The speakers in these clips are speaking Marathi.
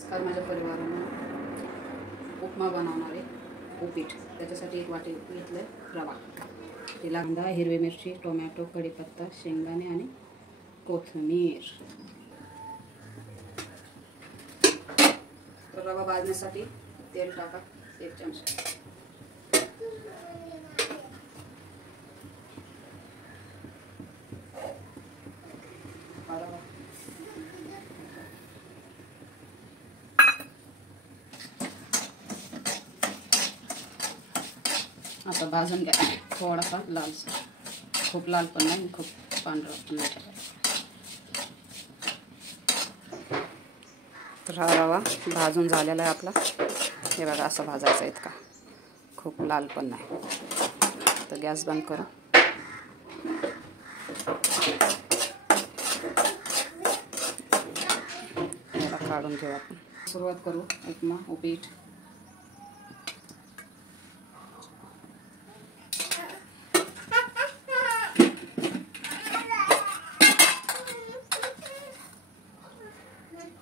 नमस्कार माझ्या परिवारानं, उपमा बनवणार आहे, उपीट. त्याच्यासाठी एक वाटी घेतलं रवा, तिला कांदा, हिरवी मिरची, टोमॅटो, कढीपत्ता, शेंगदाणे आणि कोथिंबीर. रवा भाजण्यासाठी तेल टाका 1 चमचा. आता भाजून घ्या थोडाफार लालसर, खूप लाल पण नाही, खूप पांढरा पण नाही. तर हा रवा भाजून झालेला आहे आपला. हे बघा, असं भाजायचं इतका, खूप लाल पण नाही. तर गॅस बंद करू. याला काढून घेऊ आपण. सुरुवात करू उपमा उपीट.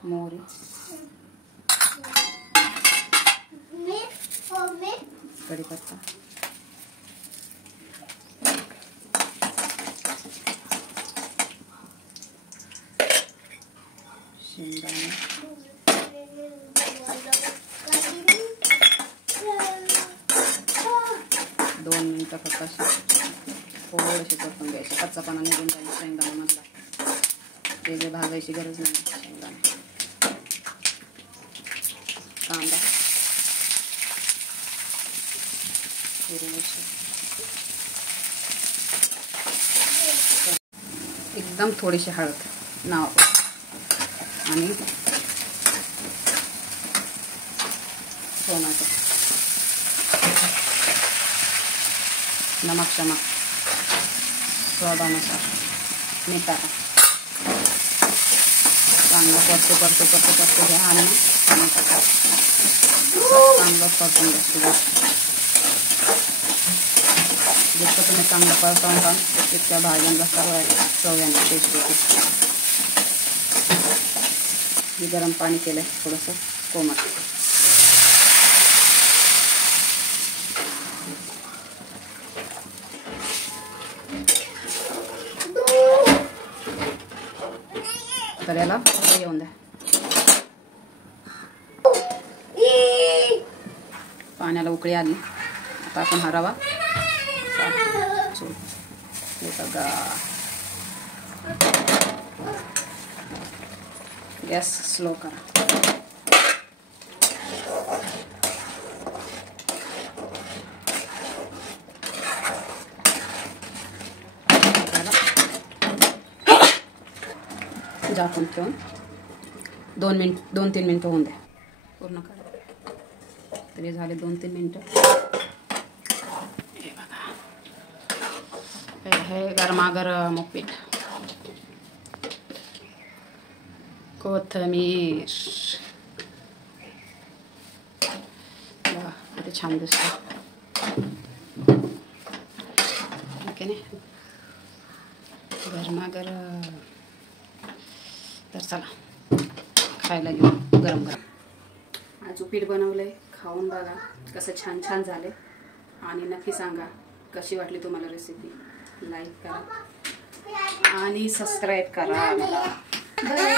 मोहरी, कढीपत्ता, शेंगदाणे, 2 मिनिटं फक्त थोडेसे परतून घ्यायचे. कच्चापणा निघून जाईल शेंगदाण्यामधला. ते जे भाजायची गरज नाही. शेंगदाणे, कांदा, हिरवी मिरची, एकदम थोडीशी हळद नाव आणि टोमॅटो, नमक चमक स्वादानुसार, मीठ टाका. चांगलं परतू घ्या आणि चांगलं परतून घ्या. जितकं तुम्ही चांगलं परतवून टाक तितक्या भाज्यांना सर्व चव येणार, टेस्ट येते. मी गरम पाणी केलं आहे थोडंसं कोमट. तर याला येऊन द्या. पाण्याला उकळी आली. आता आपण हा रवा गॅस स्लो करा. झाकून ठेवून 2-3 मिनिटं होऊन द्या. पूर्ण करा. तरी झाले 2-3 मिनिटं. हे बघा, हे गरमागरम उपीट. कोथिंबीर बघा किती छान दिसतं. ओके नाही, गरमागरम. तर चला खायला घेऊ गरम गरम. आज उपीट बनवलंय, खाऊन बघा कसं छान छान झाले आणि नक्की सांगा कशी वाटली तुम्हाला रेसिपी. लाईक करा आणि सबस्क्राईब करा. बाय.